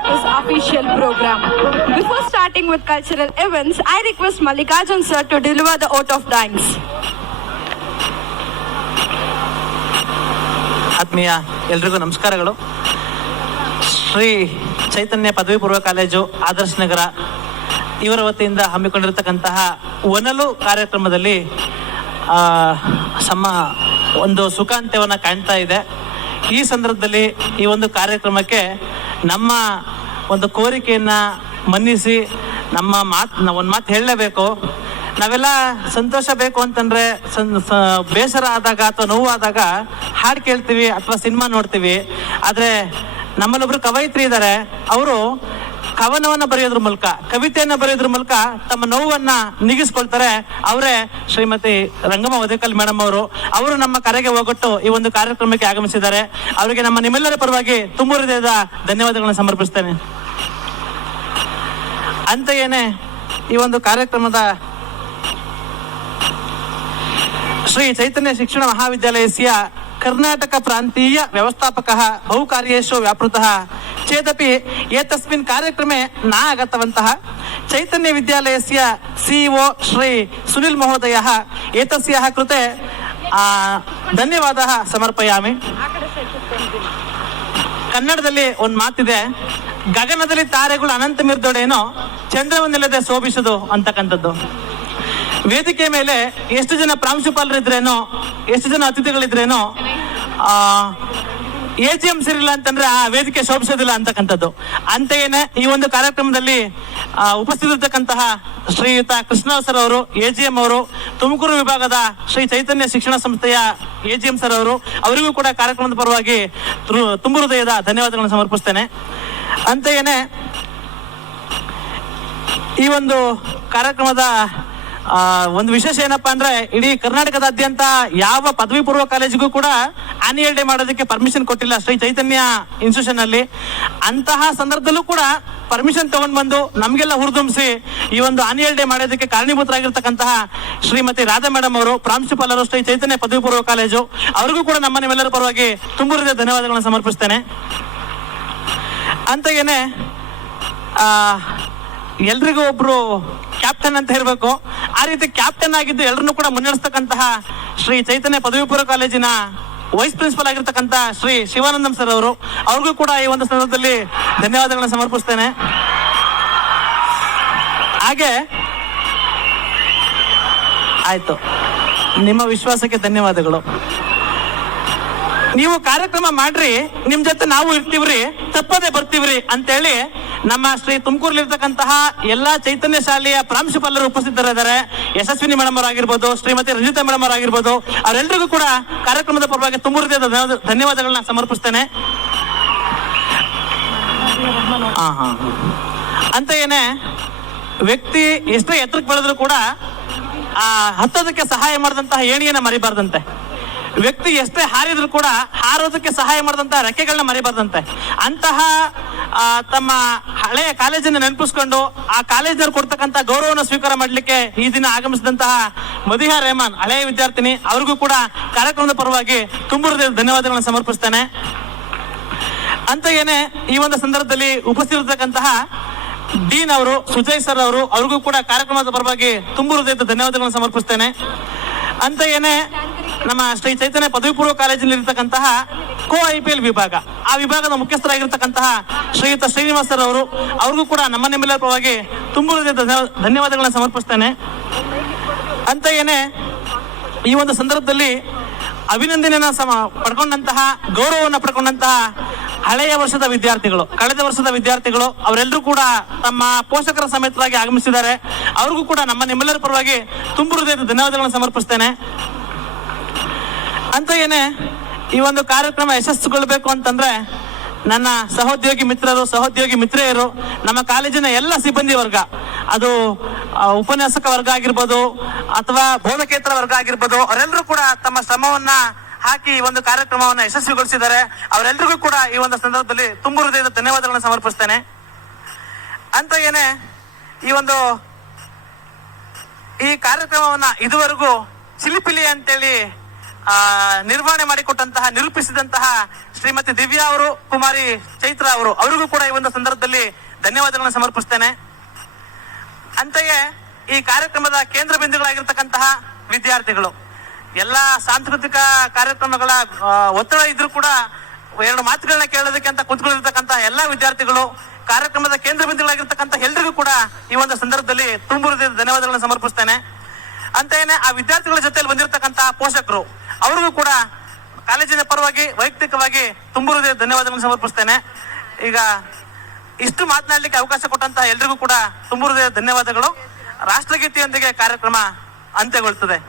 this official program. Before starting with cultural events, I request Mallikarjun sir to deliver the oath of thanks. ಆತ್ಮೀಯ ಎಲ್ರಿಗೂ ನಮಸ್ಕಾರಗಳು. ಶ್ರೀ ಚೈತನ್ಯ ಪದವಿ ಪೂರ್ವ college ಆದರ್ಶ ನಗರ ಇವರ ವತಿಯಿಂದ ಹಮ್ಮಿಕೊಂಡಿರತಕ್ಕಂತಹ ಒನಲು ಕಾರ್ಯಕ್ರಮದಲ್ಲಿ ಒಂದು ಸುಖಾಂತ್ಯವನ್ನು ಕಾಣ್ತಾ ಇದೆ. ಈ ಸಂದರ್ಭದಲ್ಲಿ ಈ ಒಂದು ಕಾರ್ಯಕ್ರಮಕ್ಕೆ ನಮ್ಮ ಒಂದು ಕೋರಿಕೆಯನ್ನು ಮನ್ನಿಸಿ ಒಂದು ಮಾತು ಹೇಳಲೇಬೇಕು. ನಾವೆಲ್ಲ ಸಂತೋಷ ಬೇಕು ಅಂತಂದ್ರೆ ಬೇಸರ ಆದಾಗ ಅಥವಾ ನೋವು ಆದಾಗ ಹಾಡು ಕೇಳ್ತೀವಿ ಅಥವಾ ಸಿನಿಮಾ ನೋಡ್ತೀವಿ. ಆದರೆ ನಮ್ಮಲ್ಲೊಬ್ರು ಕವಯಿತ್ರಿ ಇದ್ದಾರೆ. ಅವರು ಕವನವನ್ನು ಬರೆಯೋದ್ರ ಮೂಲಕ, ಕವಿತೆಯನ್ನು ಬರೆಯೋದ್ರ ಮೂಲಕ ತಮ್ಮ ನೋವನ್ನ ನೀಗಿಸ್ಕೊಳ್ತಾರೆ. ಅವರೇ ಶ್ರೀಮತಿ ರಂಗಮ್ಮ ಒದೇಕಲ್ ಮೇಡಮ್ ಅವರು ನಮ್ಮ ಕರೆಗೆ ಹೋಗೊಟ್ಟು ಈ ಒಂದು ಕಾರ್ಯಕ್ರಮಕ್ಕೆ ಆಗಮಿಸಿದ್ದಾರೆ. ಅವರಿಗೆ ನಮ್ಮ ನಿಮ್ಮೆಲ್ಲರ ಪರವಾಗಿ ತುಂಬು ಹೃದಯದ ಧನ್ಯವಾದಗಳನ್ನು ಸಮರ್ಪಿಸ್ತೇನೆ. ಅಂತೆಯೇನೆ ಈ ಒಂದು ಕಾರ್ಯಕ್ರಮದ ಶ್ರೀ ಚೈತನ್ಯ ಶಿಕ್ಷಣ ಮಹಾವಿದ್ಯಾಲಯಸ್ಯ ಕರ್ನಾಟಕ ಪ್ರಾಂತೀಯ ವ್ಯವಸ್ಥಾಪಕಃ ಬಹುಕಾರ್ಯೇಷು ವ್ಯಾಪೃತಃ ಚೇದಪಿ ಏತಸ್ಮಿನ್ ಕಾರ್ಯಕ್ರಮೆ ನ ಆಗತವಂತಃ ಚೈತನ್ಯ ವಿದ್ಯಾಲಯಸ್ಯ ಸಿಇಒ ಶ್ರೀ ಸುನಿಲ್ ಮಹೋದಯಃ ಏತಸ್ಯಾಃ ಕೃತೆ ಧನ್ಯವಾದಃ ಸಮರ್ಪಯಾಮಿ. ಕನ್ನಡದಲ್ಲಿ ಒಂದು ಮಾತಿದೆ, ಗಗನದಲ್ಲಿ ತಾರೆಗಳು ಅನಂತ ಮಿರ್ದೊಡೇನೋ ಚಂದ್ರವನ್ನಿಲ್ಲದೆ ಶೋಭಿಸದು ಅಂತಕ್ಕಂಥದ್ದು. ವೇದಿಕೆ ಮೇಲೆ ಎಷ್ಟು ಜನ ಪ್ರಾಂಶುಪಾಲರಿದ್ರೇನೋ, ಎಷ್ಟು ಜನ ಅತಿಥಿಗಳಿದ್ರೇನೋ AGM ಸಿರಿಲ್ಲ ಅಂತಂದ್ರೆ ಆ ವೇದಿಕೆ ಶೋಭಿಸೋದಿಲ್ಲ ಅಂತಕ್ಕಂಥದ್ದು. ಅಂತೆಯೇನೆ ಈ ಒಂದು ಕಾರ್ಯಕ್ರಮದಲ್ಲಿ ಉಪಸ್ಥಿತರಿರ್ತಕ್ಕಂತಹ ಶ್ರೀಯುತ ಕೃಷ್ಣರಾವ್ ಸರ್ ಅವರು, AGM ಅವರು, ತುಮಕೂರು ವಿಭಾಗದ ಶ್ರೀ ಚೈತನ್ಯ ಶಿಕ್ಷಣ ಸಂಸ್ಥೆಯ AGM ಸರ್ ಅವರಿಗೂ ಕೂಡ ಕಾರ್ಯಕ್ರಮದ ಪರವಾಗಿ ತುಂಬು ಹೃದಯದ ಧನ್ಯವಾದಗಳನ್ನು ಸಮರ್ಪಿಸ್ತೇನೆ. ಅಂತೆಯೇನೆ ಈ ಒಂದು ಕಾರ್ಯಕ್ರಮದ ಒಂದು ವಿಶೇಷ ಏನಪ್ಪಾ ಅಂದ್ರೆ, ಇಡೀ ಕರ್ನಾಟಕದಾದ್ಯಂತ ಯಾವ ಪದವಿ ಪೂರ್ವ ಕಾಲೇಜಿಗೂ ಕೂಡ ಆನ್ಯುವಲ್ ಡೇ ಮಾಡೋದಕ್ಕೆ ಪರ್ಮಿಷನ್ ಕೊಟ್ಟಿಲ್ಲ ಶ್ರೀ ಚೈತನ್ಯ ಇನ್ಸ್ಟಿಟ್ಯೂಷನ್ ಅಲ್ಲಿ. ಅಂತಹ ಸಂದರ್ಭದಲ್ಲೂ ಕೂಡ ಪರ್ಮಿಷನ್ ತಗೊಂಡ್ ಬಂದು ನಮ್ಗೆಲ್ಲ ಹುರಿದುಂಬಿಸಿ ಈ ಒಂದು ಆನ್ಯುವಲ್ ಡೇ ಮಾಡೋದಕ್ಕೆ ಕಾರಣೀಭೂತರಾಗಿರ್ತಕ್ಕಂತಹ ಶ್ರೀಮತಿ ರಾಧಾ ಮೇಡಮ್ ಅವರು, ಪ್ರಾಂಶುಪಾಲರು ಶ್ರೀ ಚೈತನ್ಯ ಪದವಿ ಪೂರ್ವ ಕಾಲೇಜು, ಅವ್ರಿಗೂ ಕೂಡ ನಿಮ್ಮೆಲ್ಲರ ಪರವಾಗಿ ತುಂಬು ಹೃದಯ ಧನ್ಯವಾದಗಳನ್ನು ಸಮರ್ಪಿಸ್ತೇನೆ. ಅಂತೆಯೇನೆ ಎಲ್ರಿಗೂ ಒಬ್ರು ಕ್ಯಾಪ್ಟನ್ ಅಂತ ಇರಬೇಕು. ಆ ರೀತಿ ಕ್ಯಾಪ್ಟನ್ ಆಗಿದ್ದು ಎಲ್ಲರನ್ನೂ ಕೂಡ ಮುನ್ನಡೆಸ್ತಕ್ಕಂತಹ ಶ್ರೀ ಚೈತನ್ಯ ಪದವಿ ಪೂರ್ವ ಕಾಲೇಜಿನ ವೈಸ್ ಪ್ರಿನ್ಸಿಪಲ್ ಆಗಿರ್ತಕ್ಕಂಥ ಶ್ರೀ ಶಿವಾನಂದಂ ಸರ್ ಅವ್ರಿಗೂ ಕೂಡ ಈ ಒಂದು ಸಂದರ್ಭದಲ್ಲಿ ಧನ್ಯವಾದಗಳನ್ನು ಸಮರ್ಪಿಸ್ತೇನೆ. ಹಾಗೆ ಆಯ್ತು, ನಿಮ್ಮ ವಿಶ್ವಾಸಕ್ಕೆ ಧನ್ಯವಾದಗಳು. ನೀವು ಕಾರ್ಯಕ್ರಮ ಮಾಡ್ರಿ, ನಿಮ್ ಜೊತೆ ನಾವು ಇರ್ತೀವ್ರಿ, ತಪ್ಪದೆ ಬರ್ತೀವ್ರಿ ಅಂತೇಳಿ ನಮ್ಮ ಶ್ರೀ ತುಮಕೂರಲ್ಲಿರ್ತಕ್ಕಂತಹ ಎಲ್ಲಾ ಚೈತನ್ಯ ಶಾಲೆಯ ಪ್ರಾಂಶುಪಾಲರು ಉಪಸ್ಥಿತರಿದ್ದಾರೆ. ಯಶಸ್ವಿನಿ ಮೇಡಮ್ ಅವರಾಗಿರ್ಬೋದು, ಶ್ರೀಮತಿ ರಂಜಿತಾ ಮೇಡಮ್ ಅವರಾಗಿರ್ಬೋದು, ಅವರೆಲ್ಲರಿಗೂ ಕೂಡ ಕಾರ್ಯಕ್ರಮದ ಪರವಾಗಿ ತುಂಬು ಹೃದಯದ ಧನ್ಯವಾದಗಳನ್ನ ಸಮರ್ಪಿಸ್ತೇನೆ. ಅಂತೆಯೇನೆ ವ್ಯಕ್ತಿ ಎಷ್ಟೇ ಎತ್ತರಕ್ಕೆ ಬೆಳೆದ್ರು ಕೂಡ ಹತ್ತೋದಕ್ಕೆ ಸಹಾಯ ಮಾಡಿದಂತಹ ಏಣಿಯನ್ನ ಮರಿಬಾರ್ದಂತೆ. ವ್ಯಕ್ತಿ ಎಷ್ಟೇ ಹಾರಿದ್ರು ಕೂಡ ಹಾರೋದಕ್ಕೆ ಸಹಾಯ ಮಾಡಿದಂತಹ ರೆಕ್ಕೆಗಳನ್ನ ಮರಿಬಾರ್ದಂತೆ. ಅಂತಹ ತಮ್ಮ ಹಳೆಯ ಕಾಲೇಜನ್ನು ನೆನಪಿಸ್ಕೊಂಡು ಆ ಕಾಲೇಜಿನವ್ರು ಕೊಡ್ತಕ್ಕಂಥ ಗೌರವವನ್ನು ಸ್ವೀಕಾರ ಮಾಡಲಿಕ್ಕೆ ಈ ದಿನ ಆಗಮಿಸಿದಂತಹ ಮದಿಹಾ ರೆಹಮಾನ್, ಹಳೆಯ ವಿದ್ಯಾರ್ಥಿನಿ, ಅವ್ರಿಗೂ ಕೂಡ ಕಾರ್ಯಕ್ರಮದ ಪರವಾಗಿ ತುಂಬು ಹೃದಯದ ಧನ್ಯವಾದಗಳನ್ನು ಸಮರ್ಪಿಸ್ತೇನೆ. ಅಂತೆಯೇನೆ ಈ ಒಂದು ಸಂದರ್ಭದಲ್ಲಿ ಉಪಸ್ಥಿತರಿರ್ತಕ್ಕಂತಹ ಡೀನ್ ಅವರು, ಸುಜಯ್ ಸರ್ ಅವ್ರಿಗೂ ಕೂಡ ಕಾರ್ಯಕ್ರಮದ ಪರವಾಗಿ ತುಂಬು ಹೃದಯದ ಧನ್ಯವಾದಗಳನ್ನು ಸಮರ್ಪಿಸ್ತೇನೆ. ಅಂತೆಯೇನೆ ನಮ್ಮ ಶ್ರೀ ಚೈತನ್ಯ ಪದವಿ ಪೂರ್ವ ಕಾಲೇಜಿನಲ್ಲಿ ಇರತಕ್ಕಂತಹ IPL ವಿಭಾಗ, ಆ ವಿಭಾಗದ ಮುಖ್ಯಸ್ಥರಾಗಿರ್ತಕ್ಕಂತಹ ಶ್ರೀಯುತ ಶ್ರೀನಿವಾಸ್ ಸರ್ ಅವ್ರಿಗೂ ಕೂಡ ನಿಮ್ಮೆಲ್ಲರ ಪರವಾಗಿ ತುಂಬು ಹೃದಯದ ಧನ್ಯವಾದಗಳನ್ನು ಸಮರ್ಪಿಸ್ತೇನೆ. ಅಂತೆಯೇನೆ ಈ ಒಂದು ಸಂದರ್ಭದಲ್ಲಿ ಅಭಿನಂದನೆಯನ್ನ ಪಡ್ಕೊಂಡಂತಹ, ಗೌರವವನ್ನು ಪಡ್ಕೊಂಡಂತಹ ಹಳೆಯ ವರ್ಷದ ವಿದ್ಯಾರ್ಥಿಗಳು, ಕಳೆದ ವರ್ಷದ ವಿದ್ಯಾರ್ಥಿಗಳು ಅವರೆಲ್ಲರೂ ಕೂಡ ತಮ್ಮ ಪೋಷಕರ ಸಮೇತರಾಗಿ ಆಗಮಿಸಿದ್ದಾರೆ. ಅವ್ರಿಗೂ ಕೂಡ ನಿಮ್ಮೆಲ್ಲರ ಪರವಾಗಿ ತುಂಬು ಹೃದಯದ ಧನ್ಯವಾದಗಳನ್ನು ಸಮರ್ಪಿಸ್ತೇನೆ. ಅಂತೆಯೇನೆ ಈ ಒಂದು ಕಾರ್ಯಕ್ರಮ ಯಶಸ್ಸುಗೊಳ್ಳಬೇಕು ಅಂತಂದ್ರೆ ನನ್ನ ಸಹೋದ್ಯೋಗಿ ಮಿತ್ರರು, ಸಹೋದ್ಯೋಗಿ ಮಿತ್ರೆಯರು, ನಮ್ಮ ಕಾಲೇಜಿನ ಎಲ್ಲ ಸಿಬ್ಬಂದಿ ವರ್ಗ, ಅದು ಉಪನ್ಯಾಸಕ ವರ್ಗ ಆಗಿರ್ಬೋದು ಅಥವಾ ಬೋಧಕೇತರ ವರ್ಗ ಆಗಿರ್ಬೋದು, ಅವರೆಲ್ಲರೂ ಕೂಡ ತಮ್ಮ ಶ್ರಮವನ್ನ ಹಾಕಿ ಈ ಒಂದು ಕಾರ್ಯಕ್ರಮವನ್ನ ಯಶಸ್ವಿಗೊಳಿಸಿದ್ದಾರೆ. ಅವರೆಲ್ಲರಿಗೂ ಕೂಡ ಈ ಒಂದು ಸಂದರ್ಭದಲ್ಲಿ ತುಂಬು ಹೃದಯದ ಧನ್ಯವಾದಗಳನ್ನು ಸಮರ್ಪಿಸ್ತೇನೆ. ಅಂತೆಯೇನೆ ಈ ಕಾರ್ಯಕ್ರಮವನ್ನ ಇದುವರೆಗೂ ಚಿಲಿಪಿಲಿ ಅಂತೇಳಿ ನಿರ್ವಹಣೆ ಮಾಡಿಕೊಟ್ಟಂತಹ ನಿರೂಪಿಸಿದಂತಹ ಶ್ರೀಮತಿ ದಿವ್ಯಾ ಅವರು, ಕುಮಾರಿ ಚೈತ್ರ ಅವರು, ಅವರಿಗೂ ಕೂಡ ಈ ಒಂದು ಸಂದರ್ಭದಲ್ಲಿ ಧನ್ಯವಾದಗಳನ್ನು ಸಮರ್ಪಿಸ್ತೇನೆ. ಅಂತೆಯೇ ಈ ಕಾರ್ಯಕ್ರಮದ ಕೇಂದ್ರ ಬಿಂದುಗಳಾಗಿರ್ತಕ್ಕಂತಹ ವಿದ್ಯಾರ್ಥಿಗಳು, ಎಲ್ಲ ಸಾಂಸ್ಕೃತಿಕ ಕಾರ್ಯಕ್ರಮಗಳ ಒತ್ತಡ ಇದ್ರೂ ಕೂಡ ಎರಡು ಮಾತುಗಳನ್ನ ಕೇಳೋದಕ್ಕೆ ಅಂತ ಕುತ್ಕೊಂಡಿರ್ತಕ್ಕಂತಹ ಎಲ್ಲ ವಿದ್ಯಾರ್ಥಿಗಳು, ಕಾರ್ಯಕ್ರಮದ ಕೇಂದ್ರ ಬಿಂದುಗಳಾಗಿರ್ತಕ್ಕಂಥ ಎಲ್ರಿಗೂ ಕೂಡ ಈ ಒಂದು ಸಂದರ್ಭದಲ್ಲಿ ತುಂಬು ಹೃದಯದ ಧನ್ಯವಾದಗಳನ್ನು ಸಮರ್ಪಿಸ್ತೇನೆ. ಅಂತೆಯೇ ಆ ವಿದ್ಯಾರ್ಥಿಗಳ ಜೊತೆಯಲ್ಲಿ ಬಂದಿರತಕ್ಕಂತಹ ಪೋಷಕರು, ಅವರಿಗೂ ಕೂಡ ಕಾಲೇಜಿನ ಪರವಾಗಿ ವೈಯಕ್ತಿಕವಾಗಿ ತುಂಬು ಹೃದಯದ ಧನ್ಯವಾದಗಳನ್ನು ಸಮರ್ಪಿಸ್ತೇನೆ. ಈಗ ಇಷ್ಟು ಮಾತನಾಡಲಿಕ್ಕೆ ಅವಕಾಶ ಕೊಟ್ಟಂತಹ ಎಲ್ರಿಗೂ ಕೂಡ ತುಂಬು ಹೃದಯದ ಧನ್ಯವಾದಗಳು. ರಾಷ್ಟ್ರಗೀತೆಯೊಂದಿಗೆ ಕಾರ್ಯಕ್ರಮ ಅಂತ್ಯಗೊಳ್ಳುತ್ತದೆ.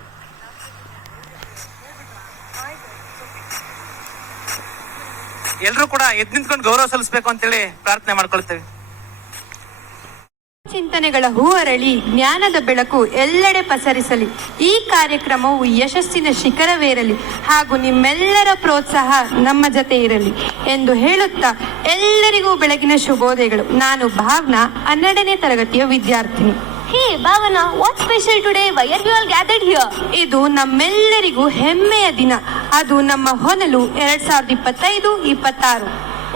ಎಲ್ಲರೂ ಕೂಡ ಎದ್ದು ನಿಂತ್ಕೊಂಡು ಗೌರವ ಸಲ್ಲಿಸಬೇಕು ಅಂತೇಳಿ ಪ್ರಾರ್ಥನೆ ಮಾಡ್ಕೊಳ್ತೇವೆ. ಚಿಂತನೆಗಳ ಹೂವರಳಿ ಜ್ಞಾನದ ಬೆಳಕು ಎಲ್ಲೆಡೆ ಪಸರಿಸಲಿ. ಈ ಕಾರ್ಯಕ್ರಮವು ಯಶಸ್ಸಿನ ಶಿಖರವೇರಲಿ ಹಾಗೂ ನಿಮ್ಮೆಲ್ಲರ ಪ್ರೋತ್ಸಾಹ ನಮ್ಮ ಜೊತೆ ಇರಲಿ ಎಂದು ಹೇಳುತ್ತಾ ಎಲ್ಲರಿಗೂ ಬೆಳಗಿನ ಶುಭೋದಯಗಳು. ನಾನು ಭಾವನಾ, 12ನೇ ತರಗತಿಯ ವಿದ್ಯಾರ್ಥಿನಿ. Hey Bhavana, what's special today? Why are we all gathered here? ಇದು ನಮ್ಮೆಲ್ಲರಿಗೂ ಹೆಮ್ಮೆಯ ದಿನ. ಅದು ನಮ್ಮ ಹೊನಲು 2025-26.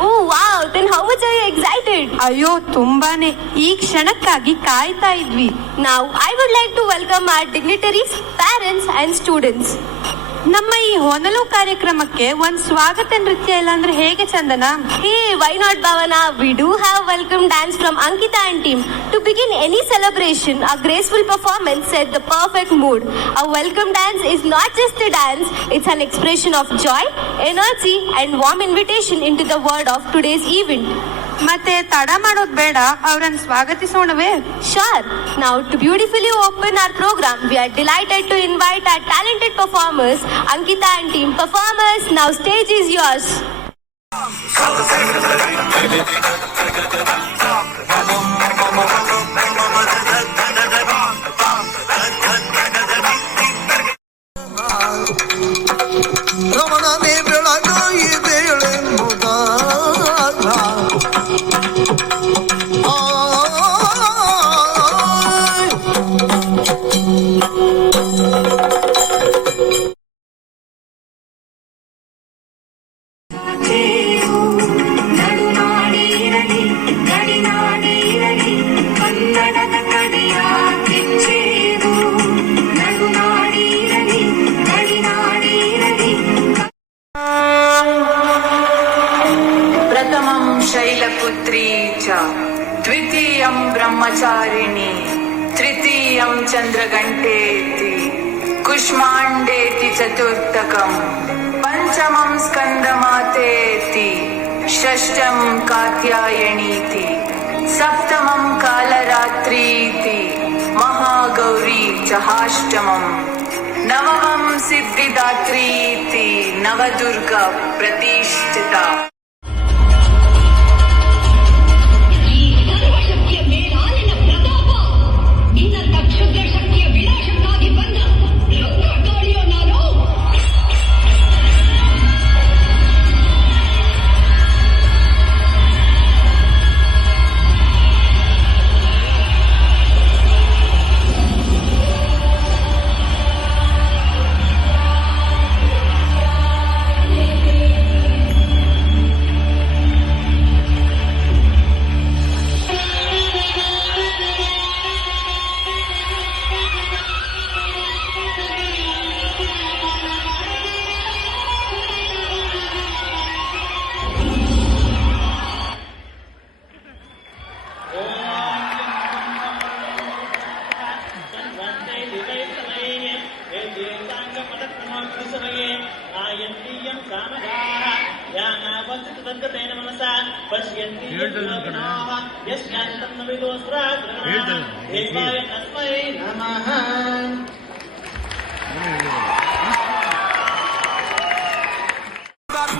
Oh wow, then how much are you excited? ಅಯ್ಯೋ, ತುಂಬಾನೇ. ಈ ಕ್ಷಣಕ್ಕಾಗಿ ಕಾಯ್ತಾ ಇದ್ವಿ. Now I would like to welcome our dignitaries, parents and students. ನಮ್ಮ ಈ ಹೊನಲು ಕಾರ್ಯಕ್ರಮಕ್ಕೆ ಒಂದು ಸ್ವಾಗತ ನೃತ್ಯ ಇಲ್ಲ ಅಂದ್ರೆ ಹೇಗೆ ಚಂದನ? Hey, why not Bhavana? We do have welcome dance from Ankita and team. To begin any celebration, a graceful performance set the perfect mood. A welcome dance is not just a dance, it's an expression of joy, energy and warm invitation into the world of today's event. ಮತ್ತೆ ತಡ ಮಾಡೋದು ಬೇಡ, ಅವರನ್ನು ಸ್ವಾಗತಿಸೋಣವೇ? Sure. Now to beautifully open our program, we are delighted to invite our talented performers, Ankita and team. Performers, now stage is yours. प्रथमं शैलपुत्री च द्वितीयं ब्रह्मचारिणी तृतीयं चन्द्रघण्टेति कुष्माण्डेति चतुर्थकं पञ्चमं स्कन्दमातेति षष्ठं कात्यायनीति सप्तमं कालरात्रीति महागौरी च अष्टमम् नवमं सिद्धिदात्रीति नवदुर्गा प्रतिष्ठिता.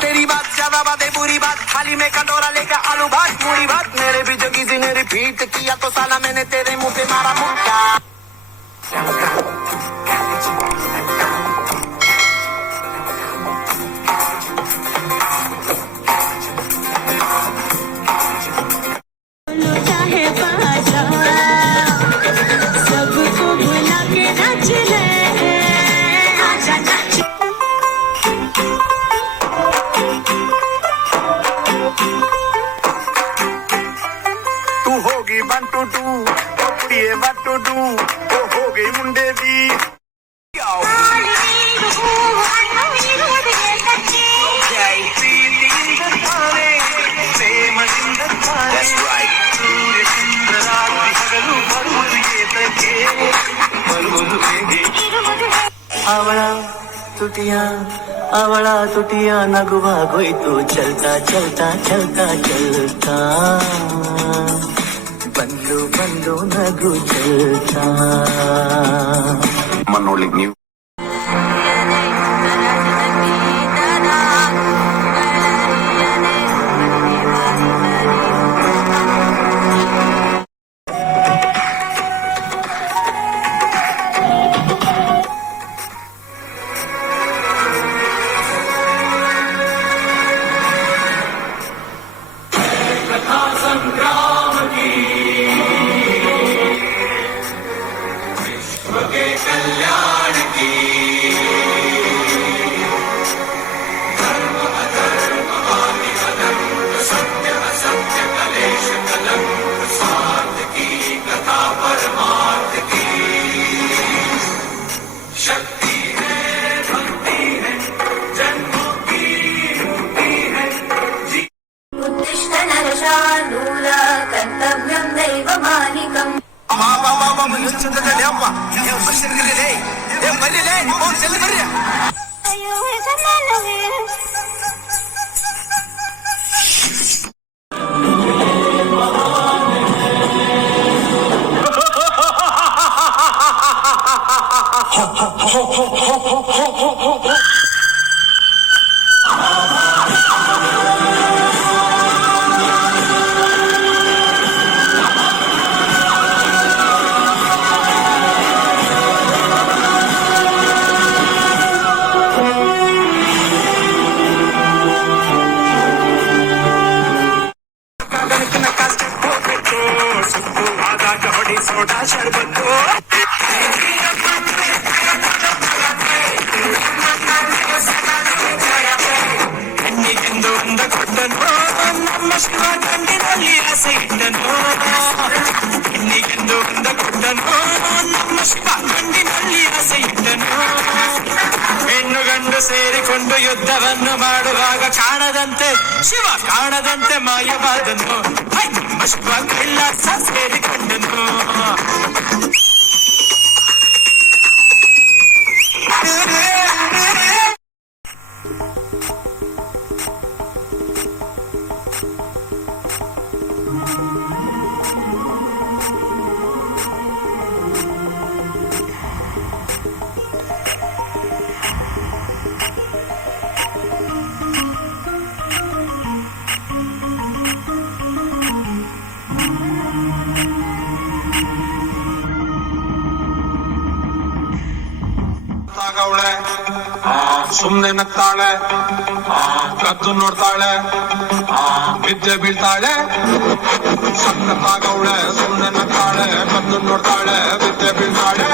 तेरी बात ज्यादा बातें बुरी बात, थाली में कटोरा लेकर आलू भात पूरी भात, मेरे भी जो किसी ने रिपीट किया तो साला मैंने तेरे मुंह पे मारा मुक्का. ತುಟಿಯ ನಗುವಾಗೋಯ್ತು ಚಲ್ತಾ ಚಲ್ತಾ ಚಲ್ತಾ ಚಲ್ತಾ ಬಂದು ಬಂದು ನಗು ಚಲ್ತಾ ನೋಡ್ಲಿಕ್ಕೆ ನೀವು ಹೆಣ್ಣು ಗಂಡು ಸೇರಿಕೊಂಡು ಯುದ್ಧವನ್ನು ಮಾಡುವಾಗ ಕಾಣದಂತೆ ಶಿವ ಕಾಣದಂತೆ ಮಾಯವಾದನು ನಮ್ಮ ಶಿವ ಕೈಲಾಸ ಸೇರಿಕೊಂಡನು. ಸುಮ್ನೆ ನಗ್ತಾಳೆ, ಕದ್ದು ನೋಡ್ತಾಳೆ, ಬಿದ್ದೆ ಬೀಳ್ತಾಳೆ. ಸಕ್ಕತ್ತಾಗವಳೆ, ಸುಮ್ನೆ ನಗ್ತಾಳೆ, ಕದ್ದು ನೋಡ್ತಾಳೆ, ಬಿದ್ದೆ ಬೀಳ್ತಾಳೆ.